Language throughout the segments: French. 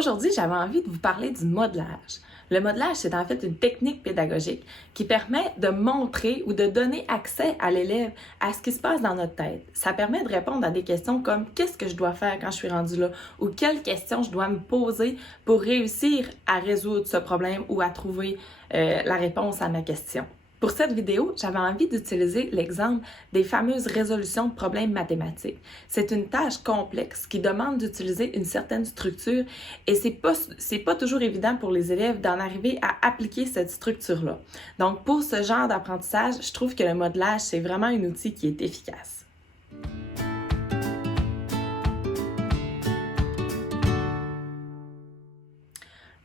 Aujourd'hui, j'avais envie de vous parler du modelage. Le modelage, c'est en fait une technique pédagogique qui permet de montrer ou de donner accès à l'élève à ce qui se passe dans notre tête. Ça permet de répondre à des questions comme qu'est-ce que je dois faire quand je suis rendu là ou quelles questions je dois me poser pour réussir à résoudre ce problème ou à trouver la réponse à ma question. Pour cette vidéo, j'avais envie d'utiliser l'exemple des fameuses résolutions de problèmes mathématiques. C'est une tâche complexe qui demande d'utiliser une certaine structure et c'est pas toujours évident pour les élèves d'en arriver à appliquer cette structure-là. Donc, pour ce genre d'apprentissage, je trouve que le modelage, c'est vraiment un outil qui est efficace.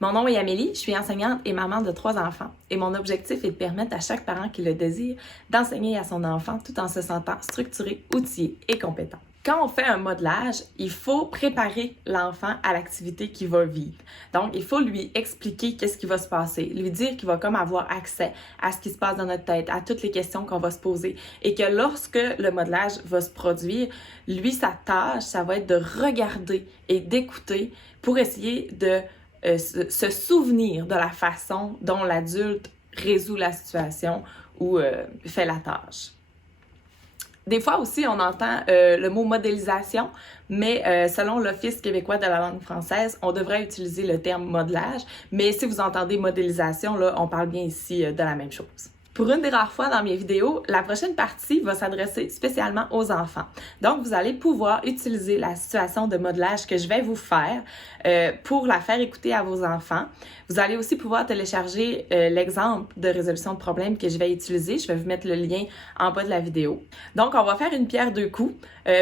Mon nom est Amélie, je suis enseignante et maman de 3 enfants. Et mon objectif est de permettre à chaque parent qui le désire d'enseigner à son enfant tout en se sentant structuré, outillé et compétent. Quand on fait un modelage, il faut préparer l'enfant à l'activité qu'il va vivre. Donc, il faut lui expliquer qu'est-ce qui va se passer, lui dire qu'il va comme avoir accès à ce qui se passe dans notre tête, à toutes les questions qu'on va se poser et que lorsque le modelage va se produire, lui, sa tâche, ça va être de regarder et d'écouter pour essayer de se souvenir de la façon dont l'adulte résout la situation ou fait la tâche. Des fois aussi, on entend le mot modélisation, mais selon l'Office québécois de la langue française, on devrait utiliser le terme modelage. Mais si vous entendez modélisation, là, on parle bien ici de la même chose. Pour une des rares fois dans mes vidéos, la prochaine partie va s'adresser spécialement aux enfants. Donc, vous allez pouvoir utiliser la situation de modelage que je vais vous faire pour la faire écouter à vos enfants. Vous allez aussi pouvoir télécharger l'exemple de résolution de problème que je vais utiliser. Je vais vous mettre le lien en bas de la vidéo. Donc, on va faire une pierre deux coups.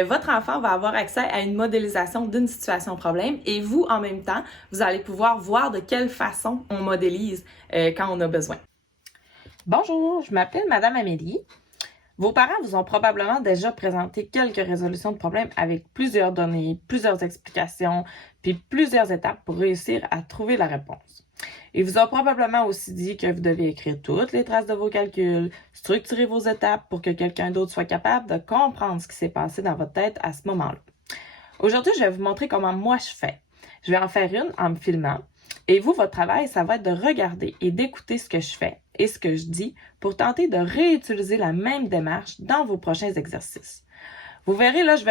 Votre enfant va avoir accès à une modélisation d'une situation problème et vous, en même temps, vous allez pouvoir voir de quelle façon on modélise quand on a besoin. Bonjour, je m'appelle Madame Amélie. Vos parents vous ont probablement déjà présenté quelques résolutions de problèmes avec plusieurs données, plusieurs explications, puis plusieurs étapes pour réussir à trouver la réponse. Ils vous ont probablement aussi dit que vous devez écrire toutes les traces de vos calculs, structurer vos étapes pour que quelqu'un d'autre soit capable de comprendre ce qui s'est passé dans votre tête à ce moment-là. Aujourd'hui, je vais vous montrer comment moi je fais. Je vais en faire une en me filmant. Et vous, votre travail, ça va être de regarder et d'écouter ce que je fais et ce que je dis pour tenter de réutiliser la même démarche dans vos prochains exercices. Vous verrez, là, je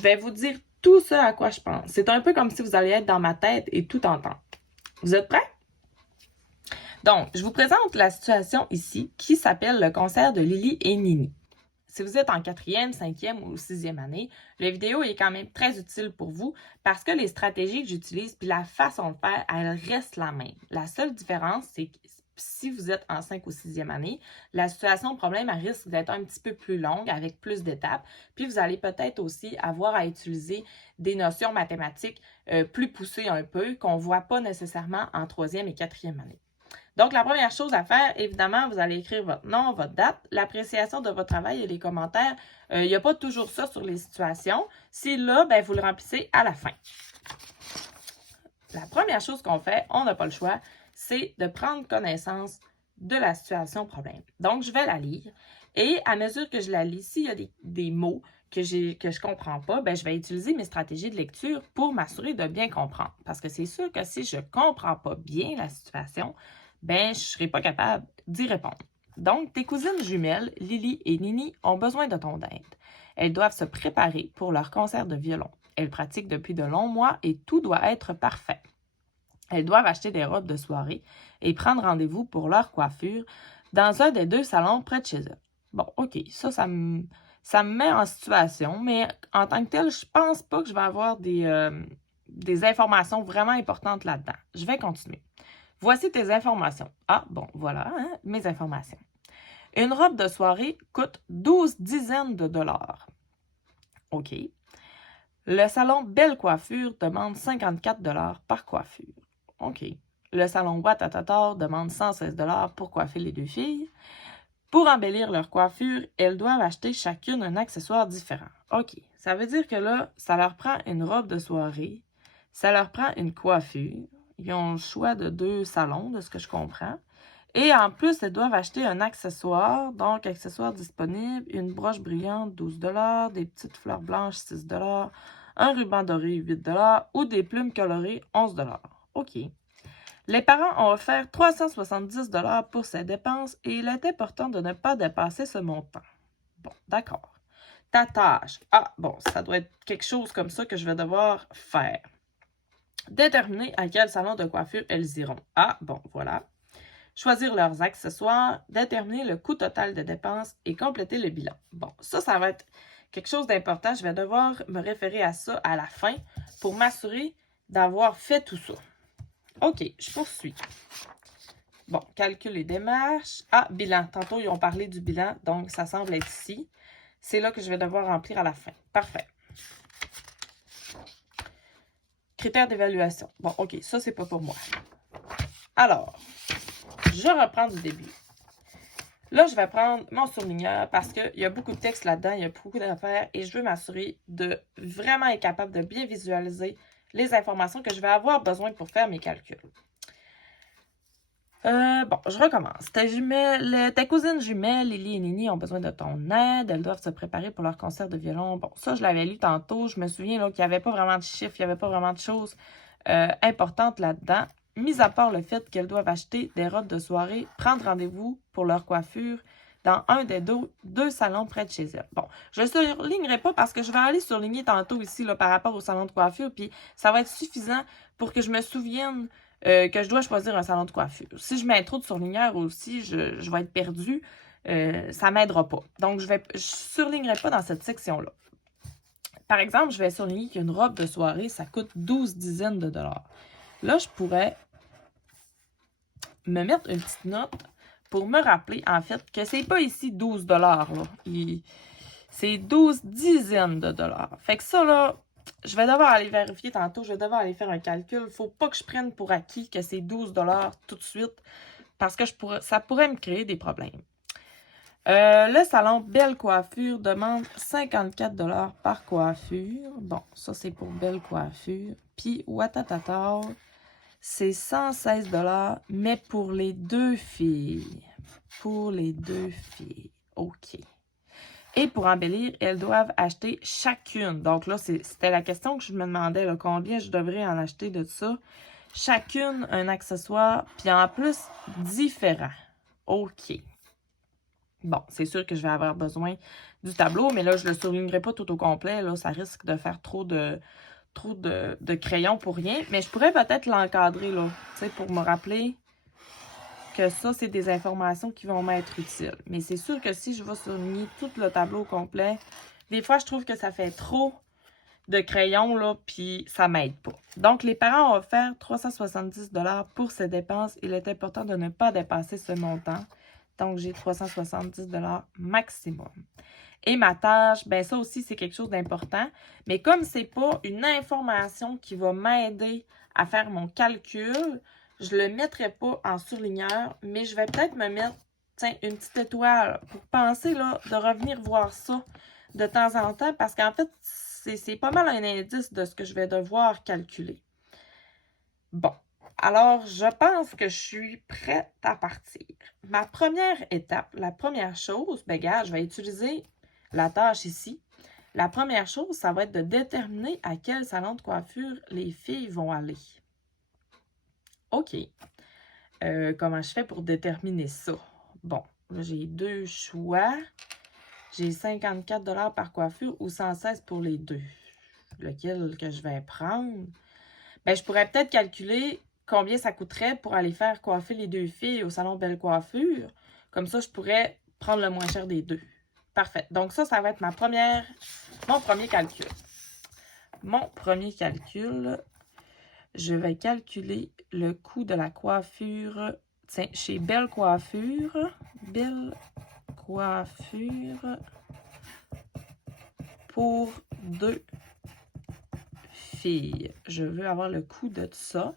vais vous dire tout ce à quoi je pense. C'est un peu comme si vous alliez être dans ma tête et tout entendre. Vous êtes prêts? Donc, je vous présente la situation ici qui s'appelle le concert de Lily et Nini. Si vous êtes en 4e, 5e ou 6e année, la vidéo est quand même très utile pour vous parce que les stratégies que j'utilise puis la façon de faire, elle reste la même. La seule différence, c'est que si vous êtes en 5 ou 6e année, la situation de problème elle risque d'être un petit peu plus longue avec plus d'étapes. Puis vous allez peut-être aussi avoir à utiliser des notions mathématiques plus poussées un peu qu'on ne voit pas nécessairement en 3e et 4e année. Donc, la première chose à faire, évidemment, vous allez écrire votre nom, votre date, l'appréciation de votre travail et les commentaires. Il n'y a pas toujours ça sur les situations. Si là, ben, vous le remplissez à la fin. La première chose qu'on fait, on n'a pas le choix, c'est de prendre connaissance de la situation problème. Donc, je vais la lire et à mesure que je la lis, s'il y a des mots que je ne comprends pas, ben, je vais utiliser mes stratégies de lecture pour m'assurer de bien comprendre. Parce que c'est sûr que si je ne comprends pas bien la situation, ben, je ne serai pas capable d'y répondre. Donc, tes cousines jumelles, Lily et Nini, ont besoin de ton aide. Elles doivent se préparer pour leur concert de violon. Elles pratiquent depuis de longs mois et tout doit être parfait. Elles doivent acheter des robes de soirée et prendre rendez-vous pour leur coiffure dans un des 2 salons près de chez eux. Bon, OK, ça me met en situation, mais en tant que tel, je pense pas que je vais avoir des informations vraiment importantes là-dedans. Je vais continuer. Voici tes informations. Ah, bon, voilà, hein, mes informations. Une robe de soirée coûte 12 dizaines de dollars. OK. Le salon Belle Coiffure demande 54 dollars par coiffure. OK. Le salon Ouattatatar demande 116 dollars pour coiffer les 2 filles. Pour embellir leur coiffure, elles doivent acheter chacune un accessoire différent. OK. Ça veut dire que là, ça leur prend une robe de soirée, ça leur prend une coiffure. Ils ont le choix de 2 salons, de ce que je comprends. Et en plus, elles doivent acheter un accessoire. Donc, accessoire disponible, une broche brillante, 12 $, des petites fleurs blanches, 6 $, un ruban doré, 8 $ ou des plumes colorées, 11 $. OK. Les parents ont offert 370 $ pour ces dépenses et il est important de ne pas dépasser ce montant. Bon, d'accord. Ta tâche. Ah, bon, ça doit être quelque chose comme ça que je vais devoir faire. Déterminer à quel salon de coiffure elles iront. Ah, bon, voilà. Choisir leurs accessoires, déterminer le coût total des dépenses et compléter le bilan. Bon, ça va être quelque chose d'important. Je vais devoir me référer à ça à la fin pour m'assurer d'avoir fait tout ça. OK, je poursuis. Bon, calcul et démarches. Ah, bilan. Tantôt, ils ont parlé du bilan, donc ça semble être ici. C'est là que je vais devoir remplir à la fin. Parfait. Critères d'évaluation. Bon, OK, ça, c'est pas pour moi. Alors, je reprends du début. Là, je vais prendre mon surligneur parce qu'il y a beaucoup de texte là-dedans, il y a beaucoup d'affaires et je veux m'assurer de vraiment être capable de bien visualiser les informations que je vais avoir besoin pour faire mes calculs. Bon, je recommence. Tes cousines jumelles, Lily et Nini, ont besoin de ton aide. Elles doivent se préparer pour leur concert de violon. Bon, ça, je l'avais lu tantôt. Je me souviens qu'il n'y avait pas vraiment de chiffres, il n'y avait pas vraiment de choses importantes là-dedans. Mis à part le fait qu'elles doivent acheter des robes de soirée, prendre rendez-vous pour leur coiffure dans un des deux salons près de chez elles. Bon, je ne surlignerai pas parce que je vais aller surligner tantôt ici là, par rapport au salon de coiffure, puis ça va être suffisant pour que je me souvienne que je dois choisir un salon de coiffure. Si je mets trop de surligneurs aussi, je vais être perdue. Ça ne m'aidera pas. Donc, je ne surlignerai pas dans cette section-là. Par exemple, je vais surligner qu'une robe de soirée, ça coûte 12 dizaines de dollars. Là, je pourrais me mettre une petite note pour me rappeler, en fait, que c'est pas ici 12 $. C'est 12 dizaines de dollars. Fait que ça, là, je vais devoir aller vérifier tantôt. Je vais devoir aller faire un calcul. Il ne faut pas que je prenne pour acquis que c'est 12 $ tout de suite parce que ça pourrait me créer des problèmes. Le salon Belle Coiffure demande 54 $ par coiffure. Bon, ça, c'est pour Belle Coiffure. Puis, Watatata, c'est 116 $, mais pour les deux filles. Pour les deux filles. OK. Et pour embellir, elles doivent acheter chacune. Donc là, c'était la question que je me demandais, là, combien je devrais en acheter de ça. Chacune un accessoire, puis en plus, différent. OK. Bon, c'est sûr que je vais avoir besoin du tableau, mais là, je ne le surlignerai pas tout au complet. Là, ça risque de faire trop de crayons pour rien. Mais je pourrais peut-être l'encadrer, là, tu sais, pour me rappeler que ça, c'est des informations qui vont m'être utiles. Mais c'est sûr que si je vais surligner tout le tableau complet, des fois, je trouve que ça fait trop de crayons, là, puis ça m'aide pas. Donc, les parents ont offert 370 $ pour ces dépenses. Il est important de ne pas dépasser ce montant. Donc, j'ai 370 $ maximum. Et ma tâche, ben ça aussi, c'est quelque chose d'important. Mais comme c'est pas une information qui va m'aider à faire mon calcul, je le mettrai pas en surligneur, mais je vais peut-être me mettre, tiens, une petite étoile pour penser, là, de revenir voir ça de temps en temps, parce qu'en fait, c'est pas mal un indice de ce que je vais devoir calculer. Bon, alors, je pense que je suis prête à partir. Ma première étape, la première chose, ben gars, je vais utiliser la tâche ici. La première chose, ça va être de déterminer à quel salon de coiffure les filles vont aller. OK. Comment je fais pour déterminer ça? Bon, là, j'ai deux choix. J'ai 54 $ par coiffure ou 116 pour les deux. Lequel que je vais prendre? Ben, je pourrais peut-être calculer combien ça coûterait pour aller faire coiffer les deux filles au salon Belle Coiffure. Comme ça, je pourrais prendre le moins cher des deux. Parfait. Donc ça va être mon premier calcul. Mon premier calcul, je vais calculer le coût de la coiffure. Tiens, chez Belle Coiffure. Belle Coiffure pour deux filles. Je veux avoir le coût de ça.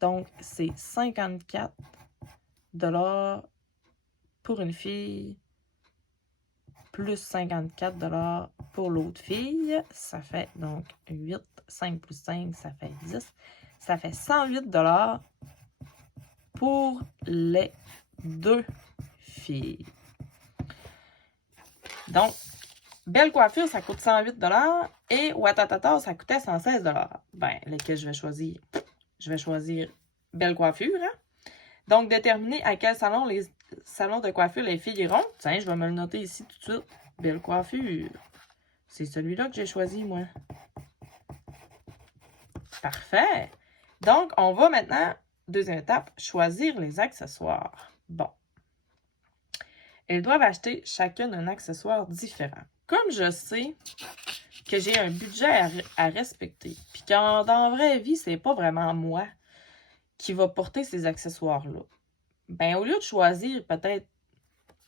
Donc, c'est 54 $ pour une fille, plus 54 $ pour l'autre fille. Ça fait donc 8. 5 plus 5, ça fait 10. Ça fait 108 $ pour les deux filles. Donc, Belle Coiffure, ça coûte 108 $ et Watatata, ça coûtait 116 $. Ben, lesquels je vais choisir? je vais choisir Belle Coiffure. Hein? Donc, déterminer à quel salon les salons de coiffure les filles iront. Tiens, je vais me le noter ici tout de suite. Belle Coiffure. C'est celui-là que j'ai choisi, moi. Parfait. Donc, on va maintenant, deuxième étape, choisir les accessoires. Bon. Elles doivent acheter chacune un accessoire différent. Comme je sais que j'ai un budget à respecter, puis qu'en dans la vraie vie, c'est pas vraiment moi qui va porter ces accessoires-là, ben au lieu de choisir peut-être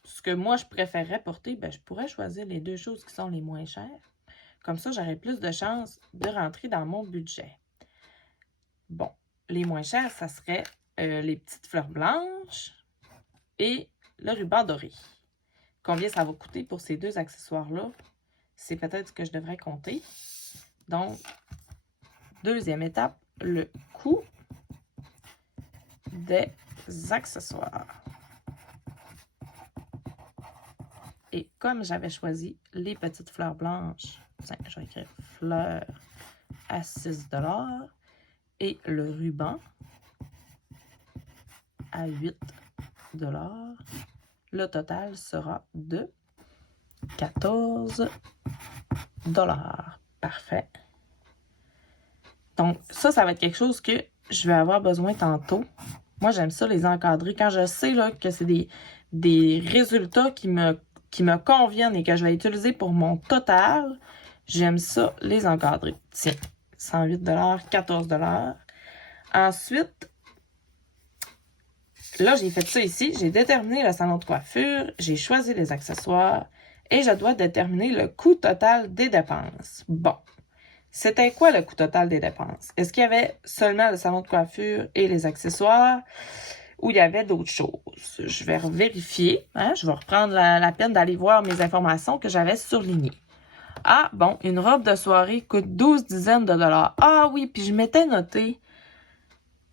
ce que moi je préférerais porter, ben je pourrais choisir les deux choses qui sont les moins chères. Comme ça, j'aurais plus de chances de rentrer dans mon budget. Bon, les moins chères, ça serait les petites fleurs blanches et le ruban doré. Combien ça va coûter pour ces deux accessoires-là? C'est peut-être ce que je devrais compter. Donc, deuxième étape, le coût des accessoires. Et comme j'avais choisi les petites fleurs blanches, je vais écrire fleurs à 6 $ et le ruban à 8 $. Le total sera de 14 $. Parfait. Donc, ça va être quelque chose que je vais avoir besoin tantôt. Moi, j'aime ça les encadrer. Quand je sais là, que c'est des résultats qui me conviennent et que je vais utiliser pour mon total, j'aime ça les encadrer. Tiens, 108 $, 14 $. Ensuite, là, j'ai fait ça ici. J'ai déterminé le salon de coiffure, j'ai choisi les accessoires et je dois déterminer le coût total des dépenses. Bon, c'était quoi le coût total des dépenses? Est-ce qu'il y avait seulement le salon de coiffure et les accessoires ou il y avait d'autres choses? Je vais vérifier. Hein? Je vais reprendre la peine d'aller voir mes informations que j'avais surlignées. Ah, bon, une robe de soirée coûte 12 dizaines de $. Ah oui, puis je m'étais noté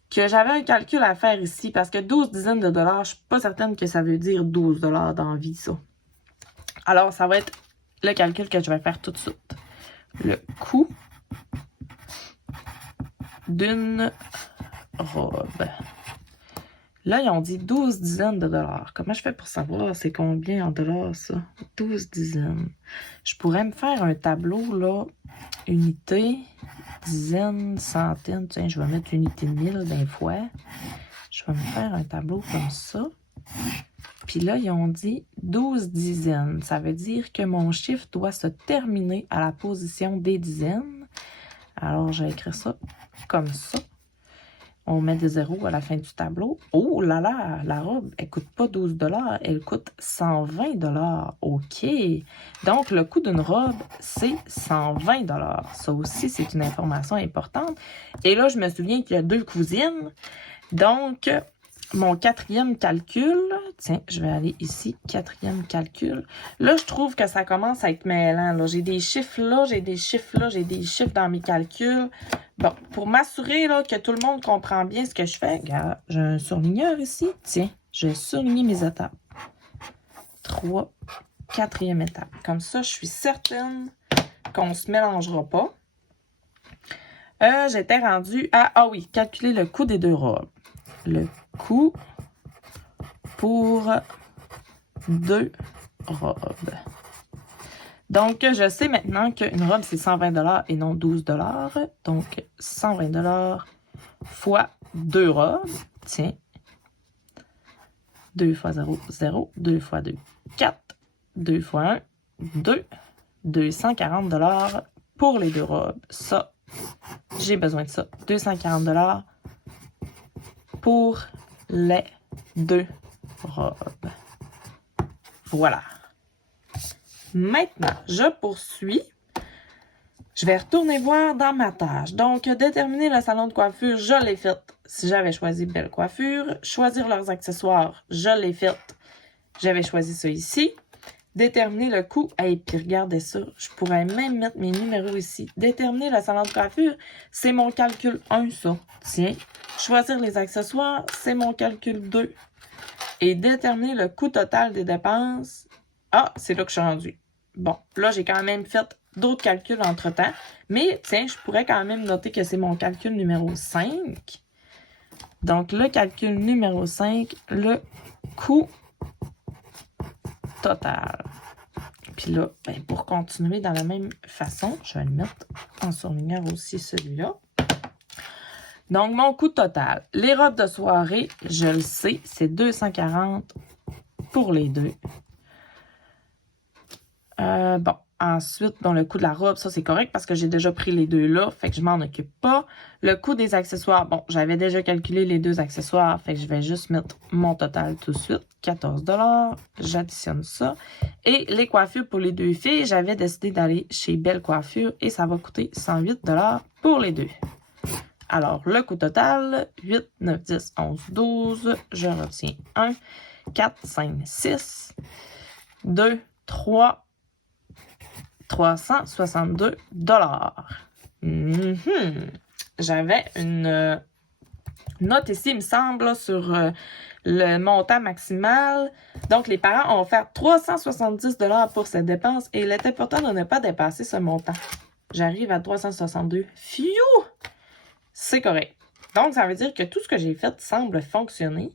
que j'avais un calcul à faire ici, parce que 12 dizaines de $, je suis pas certaine que ça veut dire 12 $ dans la vie, ça. Alors, ça va être le calcul que je vais faire tout de suite. Le coût d'une robe. Là, ils ont dit 12 dizaines de $. Comment je fais pour savoir c'est combien en dollars, ça? 12 dizaines. Je pourrais me faire un tableau, là, unité, dizaines, centaines. Tiens, je vais mettre unité de 1000 d'un fois. Je vais me faire un tableau comme ça. Puis là, ils ont dit 12 dizaines. Ça veut dire que mon chiffre doit se terminer à la position des dizaines. Alors, je vais écrire ça comme ça. On met des zéros à la fin du tableau. Oh là là, la robe, elle coûte pas 12 $, elle coûte 120 $. OK. Donc, le coût d'une robe, c'est 120 $. Ça aussi, c'est une information importante. Et là, je me souviens qu'il y a 2 cousines. Donc, mon quatrième calcul, tiens, je vais aller ici, quatrième calcul. Là, je trouve que ça commence à être mêlant. Là. J'ai des chiffres là, j'ai des chiffres là, j'ai des chiffres dans mes calculs. Bon, pour m'assurer là, que tout le monde comprend bien ce que je fais, regarde, j'ai un surligneur ici. Tiens, je vais surligner mes étapes. 3, quatrième étape. Comme ça, je suis certaine qu'on ne se mélangera pas. J'étais rendue à, ah oui, calculer le coût des 2 robes. Le coût pour 2 robes. Donc, je sais maintenant qu'une robe, c'est 120 $ et non 12 $. Donc, 120 $ fois 2 robes. Tiens. 2 fois 0, 0. 2 fois 2, 4. 2 fois 1, 2. 240 $ pour les 2 robes. Ça, j'ai besoin de ça. 240 $ pour les 2 robes. Voilà. Maintenant, je poursuis. Je vais retourner voir dans ma tâche. Donc, déterminer le salon de coiffure, je l'ai fait si j'avais choisi Belle Coiffure. Choisir leurs accessoires, je l'ai fait. J'avais choisi ça ici. Déterminer le coût. Et puis, regardez ça. Je pourrais même mettre mes numéros ici. Déterminer le salon de coiffure, c'est mon calcul 1, ça. Tiens. Choisir les accessoires, c'est mon calcul 2. Et déterminer le coût total des dépenses. Ah, c'est là que je suis rendue. Bon, là, j'ai quand même fait d'autres calculs entre-temps. Mais, tiens, je pourrais quand même noter que c'est mon calcul numéro 5. Donc, le calcul numéro 5, le coût total. Puis là, ben, pour continuer dans la même façon, je vais le mettre en surlignant aussi celui-là. Donc, mon coût total. Les robes de soirée, je le sais, c'est 240 pour les deux. Bon, ensuite, bon, le coût de la robe, ça, c'est correct parce que j'ai déjà pris les deux là, fait que je m'en occupe pas. Le coût des accessoires, bon, j'avais déjà calculé les deux accessoires, fait que je vais juste mettre mon total tout de suite, 14 $. J'additionne ça. Et les coiffures pour les deux filles, j'avais décidé d'aller chez Belle Coiffure et ça va coûter 108 $ pour les deux. Alors, le coût total, 8, 9, 10, 11, 12, je retiens 1, 4, 5, 6, 2, 3, 362 $. J'avais une note ici, il me semble, là, sur le montant maximal. Donc, les parents ont offert 370 $ pour cette dépense et il est important de ne pas dépasser ce montant. J'arrive à 362. Phew! C'est correct. Donc, ça veut dire que tout ce que j'ai fait semble fonctionner.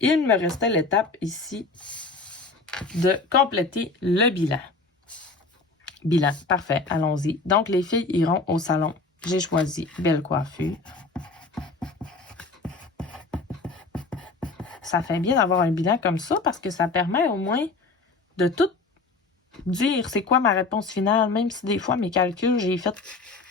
Il me restait l'étape ici de compléter le bilan. Bilan, parfait, allons-y. Donc, les filles iront au salon. J'ai choisi Belle Coiffure. Ça fait bien d'avoir un bilan comme ça parce que ça permet au moins de tout dire c'est quoi ma réponse finale, même si des fois mes calculs, j'ai fait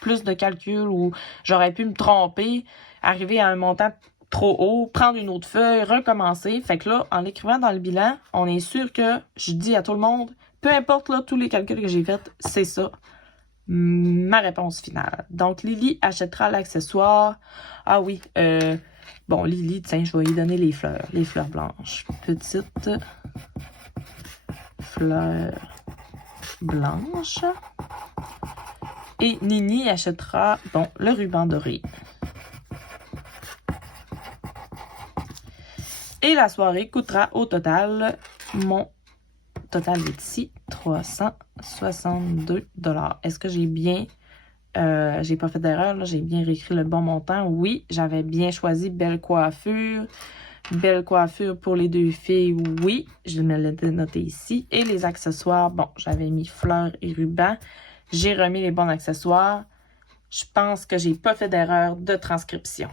plus de calculs ou j'aurais pu me tromper, arriver à un montant trop haut, prendre une autre feuille, recommencer. Fait que là, en l'écrivant dans le bilan, on est sûr que je dis à tout le monde, peu importe là, tous les calculs que j'ai faits, c'est ça, ma réponse finale. Donc, Lily achètera l'accessoire. Ah oui, bon, Lily, tiens, je vais lui donner les fleurs blanches. Petite fleur blanche. Et Nini achètera, bon, le ruban doré. Et la soirée coûtera au total, mon total est ici, 362 $. Est-ce que j'ai bien, j'ai pas fait d'erreur, là, j'ai bien réécrit le bon montant? Oui, j'avais bien choisi Belle Coiffure. Belle Coiffure pour les deux filles, oui, je me l'ai noté ici. Et les accessoires, bon, j'avais mis fleurs et rubans. J'ai remis les bons accessoires. Je pense que j'ai pas fait d'erreur de transcription.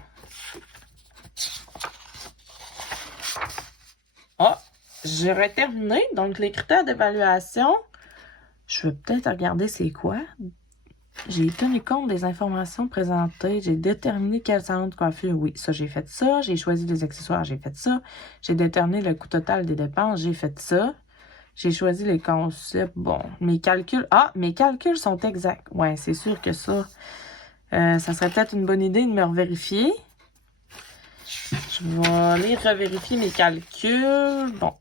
Ah, j'aurais terminé. Donc, les critères d'évaluation, je vais peut-être regarder c'est quoi. J'ai tenu compte des informations présentées. J'ai déterminé quel salon de coiffure. Oui, ça, j'ai fait ça. J'ai choisi les accessoires. J'ai fait ça. J'ai déterminé le coût total des dépenses. J'ai fait ça. J'ai choisi les concepts. Bon, mes calculs. Ah, mes calculs sont exacts. Ouais, c'est sûr que ça, ça serait peut-être une bonne idée de me revérifier. Je vais aller revérifier mes calculs. Bon,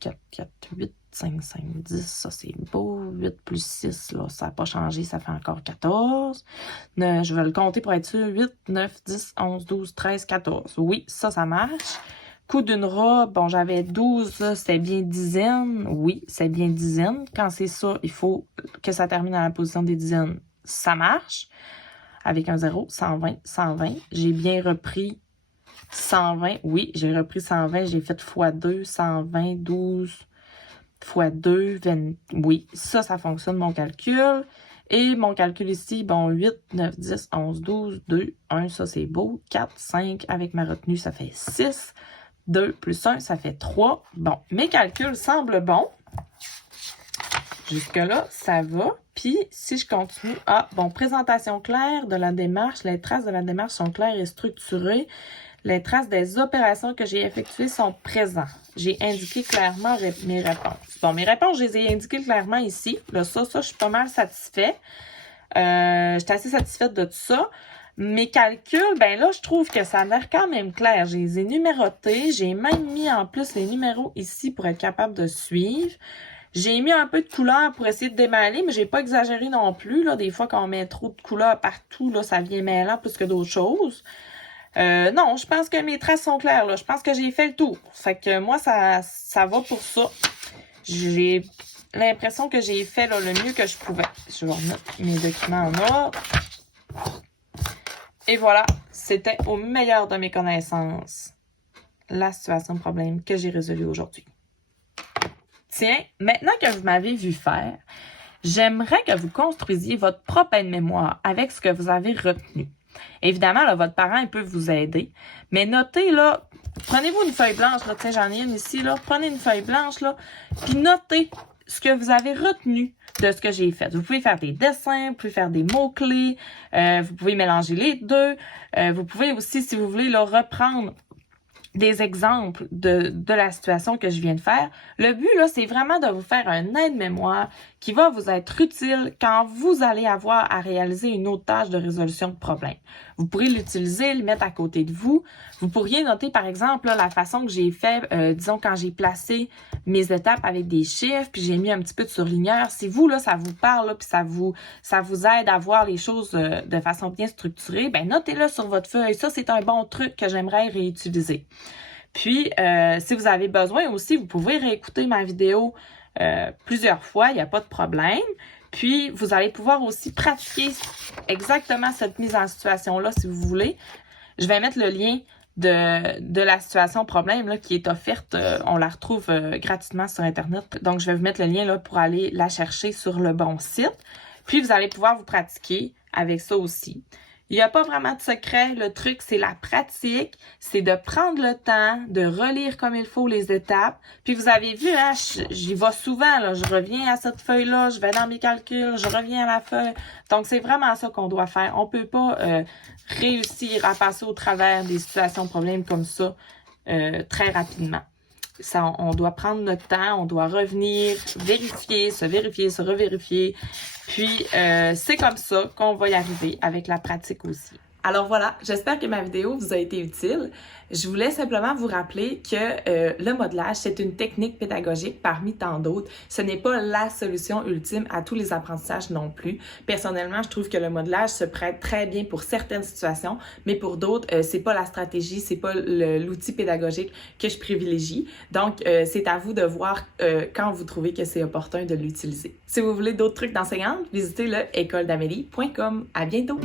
4, 4, 8, 5, 5, 10, ça c'est beau. 8 plus 6, là, ça n'a pas changé, ça fait encore 14. Je vais le compter pour être sûr. 8, 9, 10, 11, 12, 13, 14. Oui, ça marche. Coût d'une robe, bon, j'avais 12, c'était bien dizaines. Oui, c'est bien dizaines. Quand c'est ça, il faut que ça termine à la position des dizaines. Ça marche. Avec un 0, 120, 120. J'ai bien repris 120. Oui, j'ai repris 120. J'ai fait x2, 120, 12 x2, 20. Oui, ça fonctionne, mon calcul. Et mon calcul ici, bon, 8, 9, 10, 11, 12, 2, 1, ça c'est beau. 4, 5, avec ma retenue, ça fait 6. 2 plus 1, ça fait 3. Bon, mes calculs semblent bons. Jusque-là, ça va. Puis, si je continue... Ah, bon, présentation claire de la démarche. Les traces de la démarche sont claires et structurées. Les traces des opérations que j'ai effectuées sont présentes. J'ai indiqué clairement mes réponses. Bon, mes réponses, je les ai indiquées clairement ici. Là, ça, je suis pas mal satisfait. J'étais assez satisfaite de tout ça. Mes calculs, ben là, je trouve que ça a l'air quand même clair. Je les ai numérotés. J'ai même mis en plus les numéros ici pour être capable de suivre. J'ai mis un peu de couleur pour essayer de démêler, mais j'ai pas exagéré non plus. Là, des fois, quand on met trop de couleur partout, là, ça vient mêlant plus que d'autres choses. Non, je pense que mes traces sont claires. Là. Je pense que j'ai fait le tour. Fait que moi, ça va pour ça. J'ai l'impression que j'ai fait là, le mieux que je pouvais. Je vais remettre mes documents en ordre. Et voilà, c'était au meilleur de mes connaissances la situation de problème que j'ai résolue aujourd'hui. Tiens, maintenant que vous m'avez vu faire, j'aimerais que vous construisiez votre propre aide-mémoire avec ce que vous avez retenu. Évidemment, là, votre parent il peut vous aider, mais notez, là, prenez-vous une feuille blanche, là, tiens, j'en ai une ici, là, prenez une feuille blanche, là, puis notez ce que vous avez retenu de ce que j'ai fait. Vous pouvez faire des dessins, vous pouvez faire des mots-clés, vous pouvez mélanger les deux, vous pouvez aussi, si vous voulez, là, reprendre des exemples de la situation que je viens de faire. Le but, là, c'est vraiment de vous faire un aide-mémoire qui va vous être utile quand vous allez avoir à réaliser une autre tâche de résolution de problème. Vous pourrez l'utiliser, le mettre à côté de vous. Vous pourriez noter, par exemple, là, la façon que j'ai fait, disons, quand j'ai placé mes étapes avec des chiffres, puis j'ai mis un petit peu de surligneur. Si vous, là, ça vous parle, là, puis ça vous aide à voir les choses de façon bien structurée, ben notez-le sur votre feuille. Ça, c'est un bon truc que j'aimerais réutiliser. Puis, si vous avez besoin aussi, vous pouvez réécouter ma vidéo plusieurs fois, il n'y a pas de problème. Puis, vous allez pouvoir aussi pratiquer exactement cette mise en situation-là si vous voulez. Je vais mettre le lien de la situation problème là, qui est offerte. On la retrouve gratuitement sur Internet. Donc, je vais vous mettre le lien là, pour aller la chercher sur le bon site. Puis, vous allez pouvoir vous pratiquer avec ça aussi. Il n'y a pas vraiment de secret. Le truc, c'est la pratique. C'est de prendre le temps, de relire comme il faut les étapes. Puis vous avez vu, hein, j'y vais souvent. Là, je reviens à cette feuille-là, je vais dans mes calculs, je reviens à la feuille. Donc, c'est vraiment ça qu'on doit faire. On peut pas réussir à passer au travers des situations problèmes comme ça très rapidement. Ça, on doit prendre notre temps, on doit revenir, vérifier, se revérifier. Puis, c'est comme ça qu'on va y arriver avec la pratique aussi. Alors voilà, j'espère que ma vidéo vous a été utile. Je voulais simplement vous rappeler que le modelage, c'est une technique pédagogique parmi tant d'autres. Ce n'est pas la solution ultime à tous les apprentissages non plus. Personnellement, je trouve que le modelage se prête très bien pour certaines situations, mais pour d'autres, c'est pas la stratégie, c'est pas l'outil pédagogique que je privilégie. Donc, c'est à vous de voir quand vous trouvez que c'est opportun de l'utiliser. Si vous voulez d'autres trucs d'enseignante, visitez le écoledamélie.com. À bientôt!